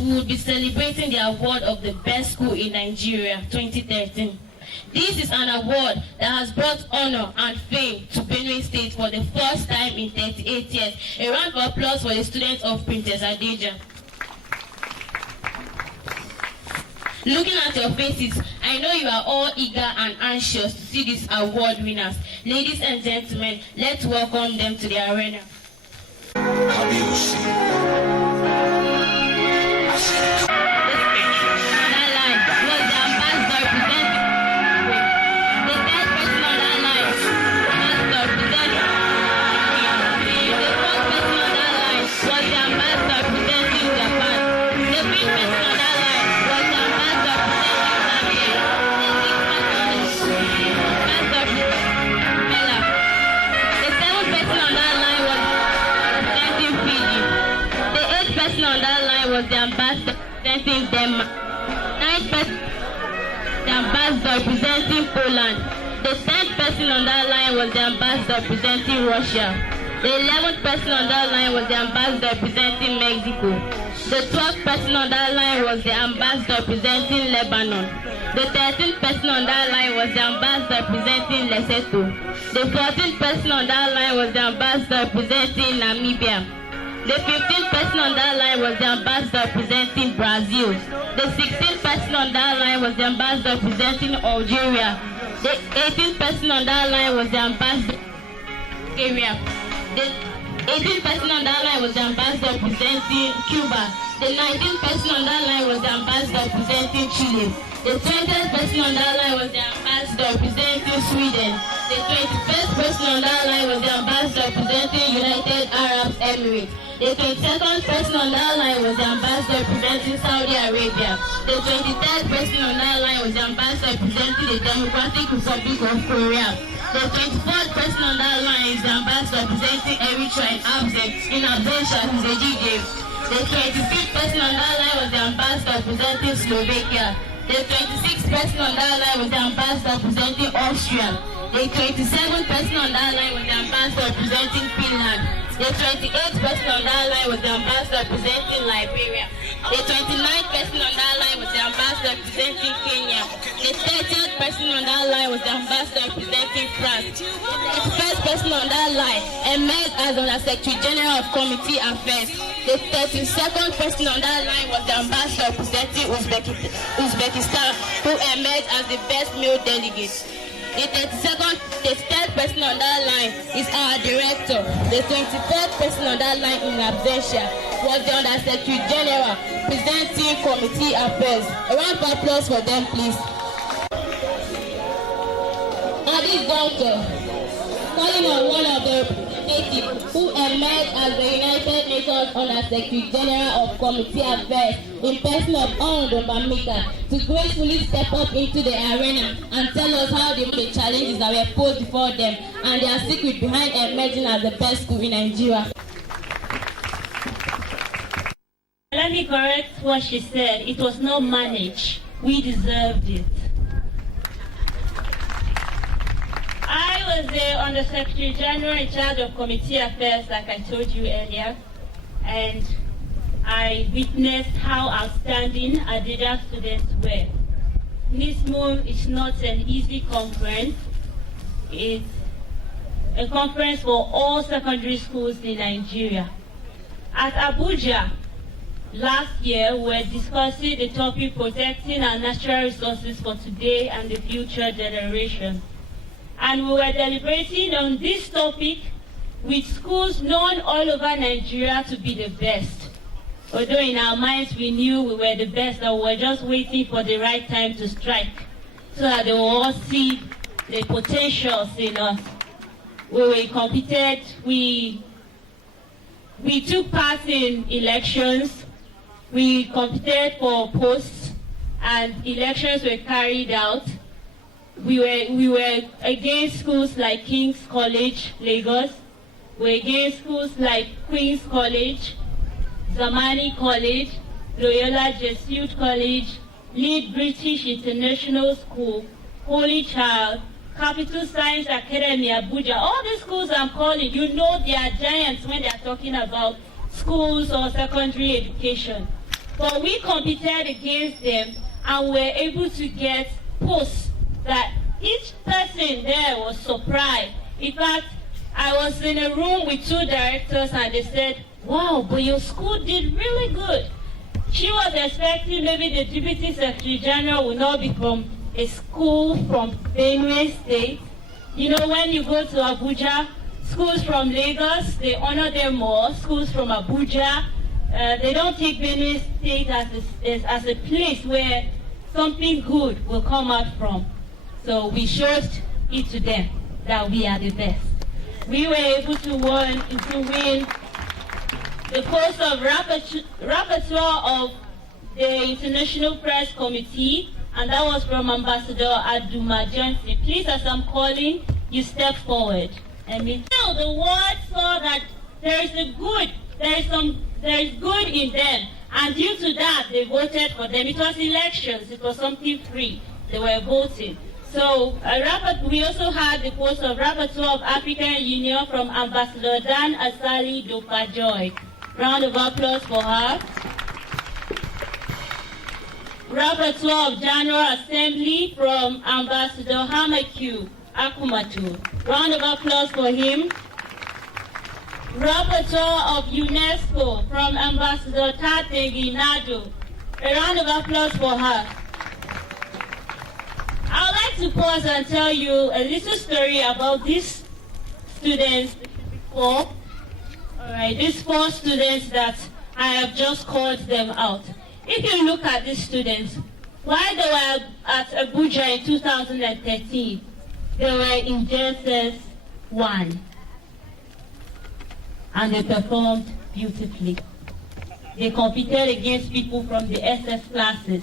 we will be celebrating the award of the best school in Nigeria 2013. This is an award that has brought honor and fame to Benue State for the first time in 38 years. A round of applause for the students of Princess Adeja. Looking at your faces, I know you are all eager and anxious to see these award winners. Ladies and gentlemen, let's welcome them to the arena. The ambassador representing Denmark. 9th person, the ambassador representing Poland. The 10th person on that line was the ambassador representing Russia. The 11th person on that line was the ambassador representing Mexico. The 12th person on that line was the ambassador representing Lebanon. The 13th person on that line was the ambassador representing Lesotho. The 14th person on that line was the ambassador representing Namibia. The 15th person on that line was the ambassador representing Brazil. The 16th person on that line was the ambassador representing Algeria. The 18th person on that line was the ambassador Bulgaria. The 18th person on that line was the ambassador representing Cuba. The 19th person on that line was the ambassador representing Chile. The 20th person on that line was the ambassador representing Sweden. The 21st person on that line was the ambassador representing United Arab Emirates. The 22nd person on that line was the ambassador representing Saudi Arabia. The 23rd person on that line was the ambassador representing the Democratic Republic of Korea. The 24th person on that line is the ambassador representing Eritrea in Absentia, who's a DJ. The 25th person on that line was the ambassador representing Slovakia. The 26th person on that line was the ambassador representing Austria. The 27th person on that line was the ambassador representing Finland. The 28th person on that line was the ambassador representing Liberia. The 29th person on that line was the ambassador representing Kenya. The 30th person on that line was the ambassador representing France. The first person on that line emerged as the Secretary General of Committee Affairs. The 32nd person on that line was the ambassador representing Uzbekistan, who emerged as the best male delegate. The 33rd person on that line is our director. The 23rd person on that line in absentia was the Undersecretary General presenting Committee Affairs. A round of applause for them, please. At this juncture, calling on one of the representatives who emerged as the United Nations Undersecretary General of Committee Affairs in person of Ondo Bamika to gracefully step up into the arena and tell us how they the challenges that were posed before them and their secret behind emerging as the best school in Nigeria. Let me correct what she said. It was not managed. We deserved it. I was the Undersecretary General in charge of Committee Affairs, like I told you earlier, and I witnessed how outstanding Adeja students were. NISMO is not an easy conference. It's a conference for all secondary schools in Nigeria. At Abuja, last year, we were discussing the topic protecting our natural resources for today and the future generation. And we were deliberating on this topic with schools known all over Nigeria to be the best. Although in our minds we knew we were the best, and we were just waiting for the right time to strike so that they will all see the potentials in us. We competed, we took part in elections, we competed for posts, and elections were carried out. We were against schools like King's College, Lagos. We were against schools like Queen's College, Zamani College, Loyola Jesuit College, Lead British International School, Holy Child, Capital Science Academy, Abuja. All these schools I'm calling, you know they are giants when they are talking about schools or secondary education. But we competed against them and were able to get posts that each person there was surprised. In fact, I was in a room with two directors and they said, wow, but your school did really good. She was expecting maybe the Deputy Secretary General would not be from a school from Benue State. You know, when you go to Abuja, schools from Lagos, they honor them more. Schools from Abuja, they don't take Benue State as a place where something good will come out from. So we showed it to them that we are the best. We were able to win the post of rapporteur of the International Press Committee, and that was from Ambassador Aduma Johnson. Please, as I'm calling, you step forward. Now the world saw that there is good in them, and due to that, they voted for them. It was elections. It was something free. They were voting. So we also had the post of Rapporteur of African Union from Ambassador Dan Asali Dopajoy. Round of applause for her. Rapporteur of General Assembly from Ambassador Hamaku Akumatu. Round of applause for him. Rapporteur of UNESCO from Ambassador Tategi Nado. A round of applause for her. I would like to pause and tell you a little story about these students. These four students that I have just called them out. If you look at these students, while they were at Abuja in 2013, they were in JSS 1. And they performed beautifully. They competed against people from the SS classes.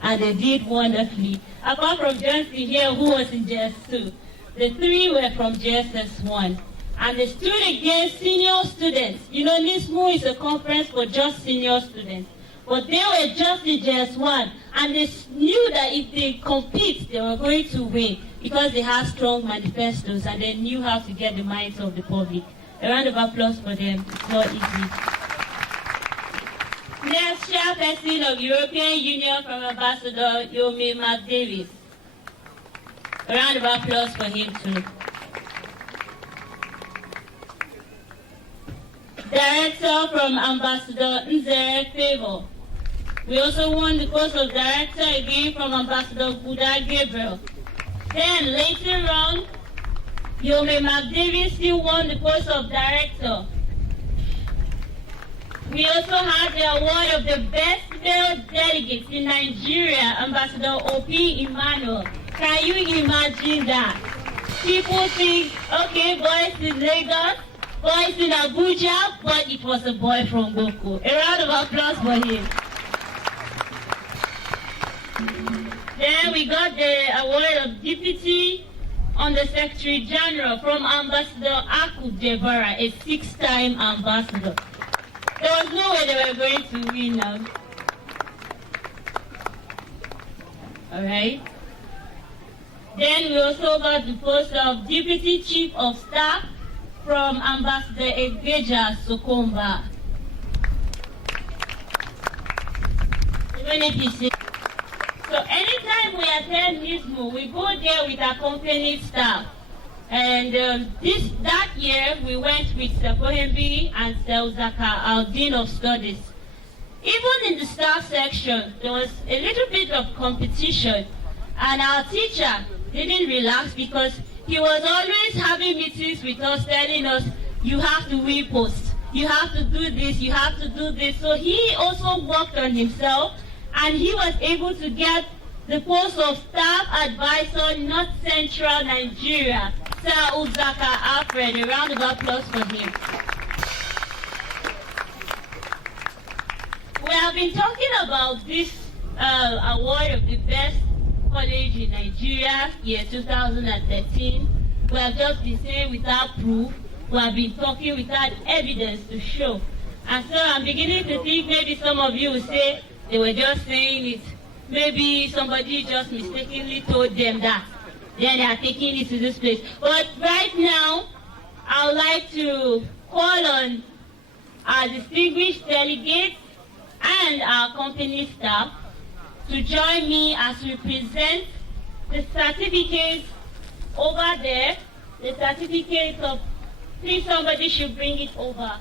And they did wonderfully. Apart from Johnson here, who was in JS2, the three were from JSS 1. And they stood against senior students. You know, NISMO is a conference for just senior students. But they were just in JS1. And they knew that if they compete, they were going to win. Because they have strong manifestos and they knew how to get the minds of the public. A round of applause for them. It's not easy. Next, chairperson of European Union from Ambassador Yomi McDavis. A round of applause for him too. Director from Ambassador Nzere Favor. We also won the post of director again from Ambassador Buda Gabriel. Then later on, Yomi McDavis still won the post of director. We also had the award of the best male delegates in Nigeria, Ambassador O.P. Emmanuel. Can you imagine that? People think, okay, boys in Lagos, boys in Abuja, but it was a boy from Boko. A round of applause for him. Then we got the award of Deputy Undersecretary General from Ambassador Aku Debara, a 6-time ambassador. There was no way they were going to win now. All right. Then we also got the post of Deputy Chief of Staff from Ambassador Egeja Sokomba. So anytime we attend NISMO, we go there with accompanied staff. And that year, we went with Sepohembi and Selzaka, our Dean of Studies. Even in the staff section, there was a little bit of competition. And our teacher didn't relax because he was always having meetings with us telling us, you have to win posts, you have to do this, you have to do this. So he also worked on himself and he was able to get the post of Staff Advisor, North Central Nigeria. Sir Uzaka Alfred, a round of applause for him. We have been talking about this award of the best college in Nigeria, year 2013. We have just been saying without proof. We have been talking without evidence to show. And so I'm beginning to think maybe some of you will say they were just saying it. Maybe somebody just mistakenly told them that. Then they are taking it to this place. But right now, I would like to call on our distinguished delegates and our company staff to join me as we present the certificates over there. The certificates of, please somebody should bring it over.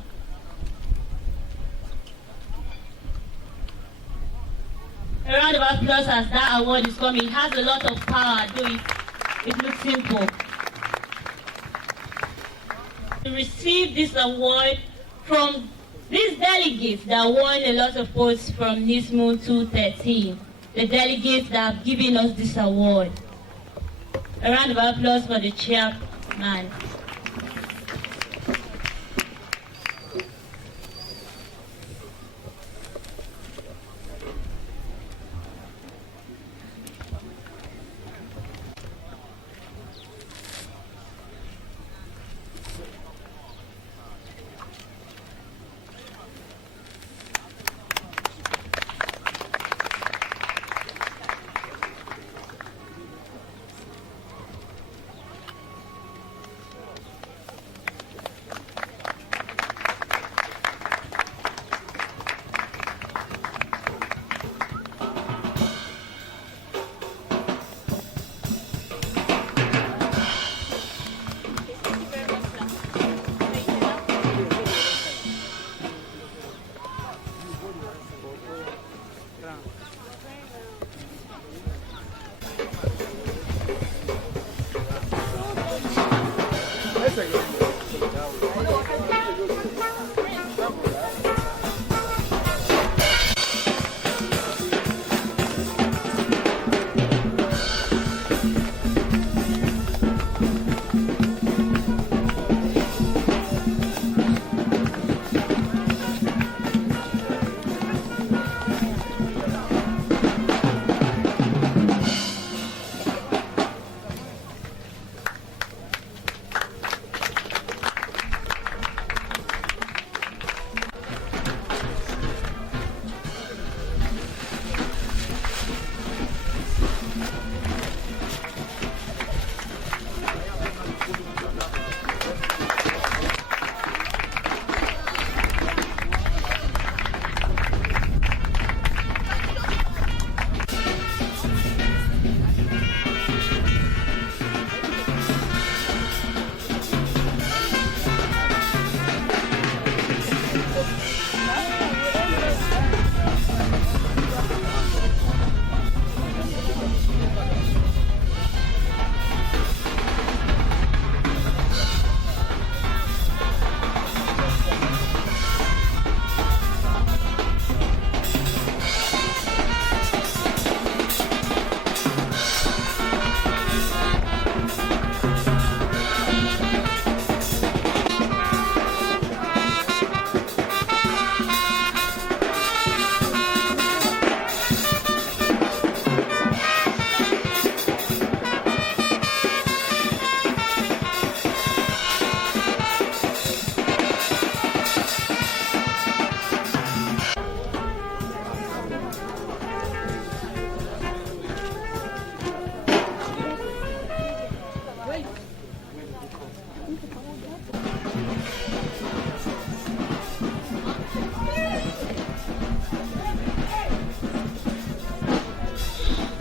A round of applause as that award is coming. It has a lot of power, though it looks simple. To receive this award from these delegates that won a lot of votes from NISMO 213, the delegates that have given us this award. A round of applause for the chairman.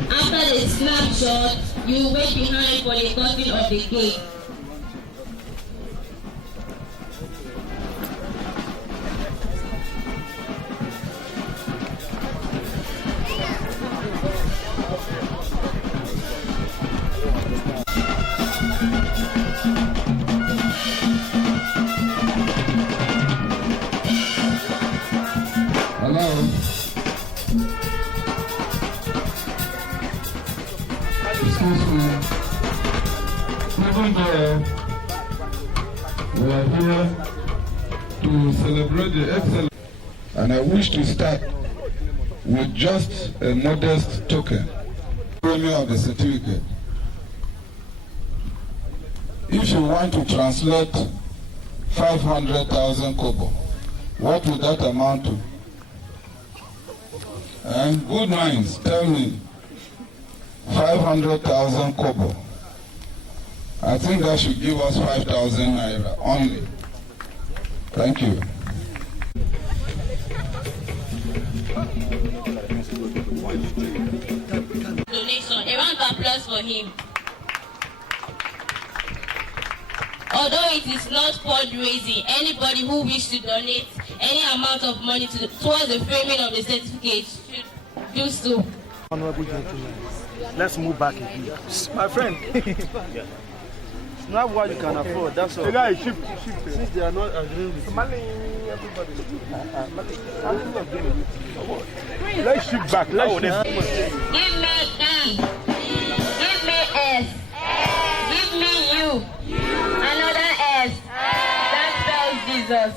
After the snapshot, you wait behind for the cutting of the cake. Hello. Excuse me. Even though we are here to celebrate the excellence, and I wish to start with just a modest token, premium of the certificate. If you want to translate 500,000 kobo, what would that amount to? And good minds, tell me, 500,000 kobo. I think that should give us 5,000 naira only. Thank you. donation. A round of applause for him. Although it is not fundraising, anybody who wishes to donate any amount of money towards the framing of the certificate should do so. Honorable gentlemen, let's move back again. My friend, it's not what you can afford, that's all. Since they are not agreeing with you. Let's shift back. Give me E. Give me S. Give me U. Another S. That spells Jesus.